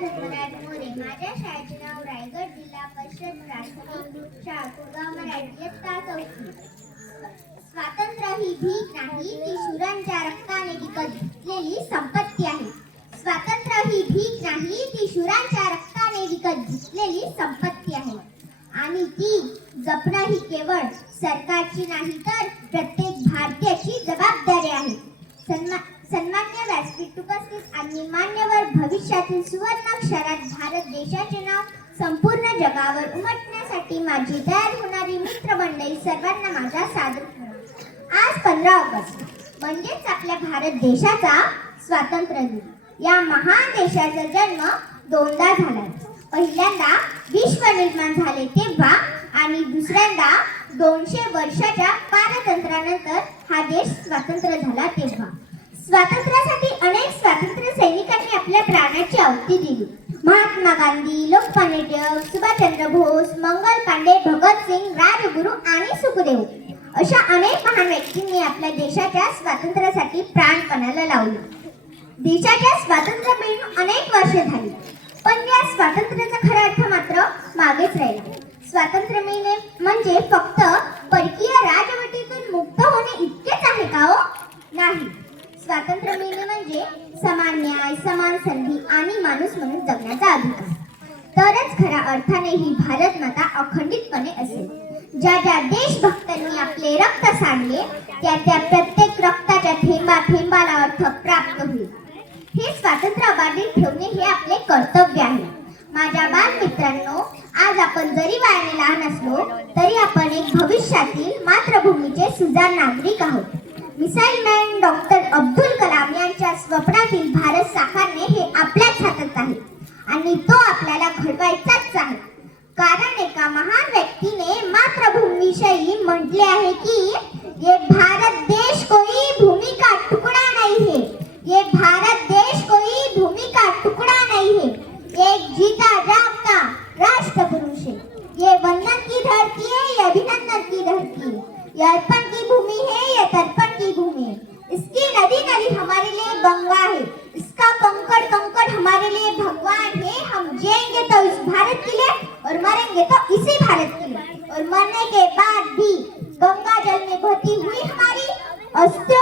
धर्मराज मोरे. माझ्या शाळेचे नाव रायगड जिल्हा परिषद प्राथमिक शाळा कुळगाव मराठी इयत्ता चौथी. स्वातंत्र्य ही भीक नाही, ती शूरांच्या रक्ताने विकत घेतलेली संपत्ती आहे. स्वातंत्र्य ही भीक नाही, ती शूरांच्या रक्ताने विकत घेतलेली संपत्ती आहे आणि ती जपणं ही केवळ सरकारची नाही तर प्रत्येक भारतीयाची जबाबदारी आहे. सन्मान्य व्यासपीठ उपस्थित आणि मान्यवर, भविष्यातील सुवर्णाक्षरात भारत देशाचे नाव संपूर्ण जगावर उमटण्यासाठी माझी तयार होणारी मित्रमंडळी सर्वांना माझा सादर प्रणाम. आज 15 ऑगस्ट म्हणजेच आपल्या भारत देशाचा स्वातंत्र्य दिन. या महान देशाचा जन्म दोनदा झाला. पहिल्यांदा विश्व निर्माण झाले तेव्हा आणि दुसऱ्यांदा 200 वर्षाच्या पारतंत्र्यानंतर हा देश स्वतंत्र झाला तेव्हा. स्वातंत्र्यासाठी अनेक स्वातंत्र्य सैनिकांनी आपल्या प्राणाची आहुती दिली. महात्मा गांधी, लोकमान्य टिळक, सुभाषचंद्र बोस, मंगल पांडे, भगतसिंग, राजगुरू आणि सुखदेव अशा अनेक महान व्यक्तींनी आपल्या देशाच्या स्वातंत्र्यासाठी प्राण पणाला लावले. देशाच्या स्वातंत्र्य मिळून अनेक वर्षे झाली, पण या स्वातंत्र्याचा खरा अर्थ मात्र मागेच राहिला. स्वातंत्र्य मिळणे म्हणजे फक्त परकीय राजवटीतून मुक्त होणे इतकेच आहे का हो? नाही. स्वातंत्र्य मिळणे म्हणजे समान न्याय, समान संधी आणि माणूस म्हणून जगण्याचा अधिकार. तरच खऱ्या अर्थाने ही भारत माता अखंडितपणे असेल. ज्या ज्या देशभक्तांनी आपले रक्त सांडले त्या त्या प्रत्येक रक्ताच्या थेंबा थेंबाला अर्थ प्राप्त होईल. हे स्वातंत्र्य अबाधित ठेवणे हे आपले कर्तव्य आहे. माझ्या बालमित्रांनो, आज आपण जरी वयाने लहान असलो तरी आपण एक भविष्यातील मातृभूमीचे सुजाण नागरिक आहोत. Missile man doctor Abdul Kalam यांच्या स्वप्नातील भारत साकारणे हे आपल्याच हातात आहे आणि तो आपल्याला घडवायचाच आहे. कारण एका महान व्यक्तीने मातृभूमीविषयी म्हटले आहे की ये भारत देश कोई भूमि का टुकड़ा नहीं है, ये भारत देश कोई भूमि का टुकड़ा नहीं है, एक जीता जागता राष्ट्र पुरुष है. ये वंदन की धरती है, ये अभिनंदन की धरती है, ये अर्पण की भूमि है, ये तर्पण की भूमि है. इसकी नदी नदी हमारे लिए गंगा है, इसका कंकड़ कंकड़ हमारे लिए भगवान है. हम जिएंगे तो इस भारत के लिए और मरेंगे तो इसी भारत के लिए, और मरने के बाद भी गंगा जल में बहती हुई हमारी अस्थियों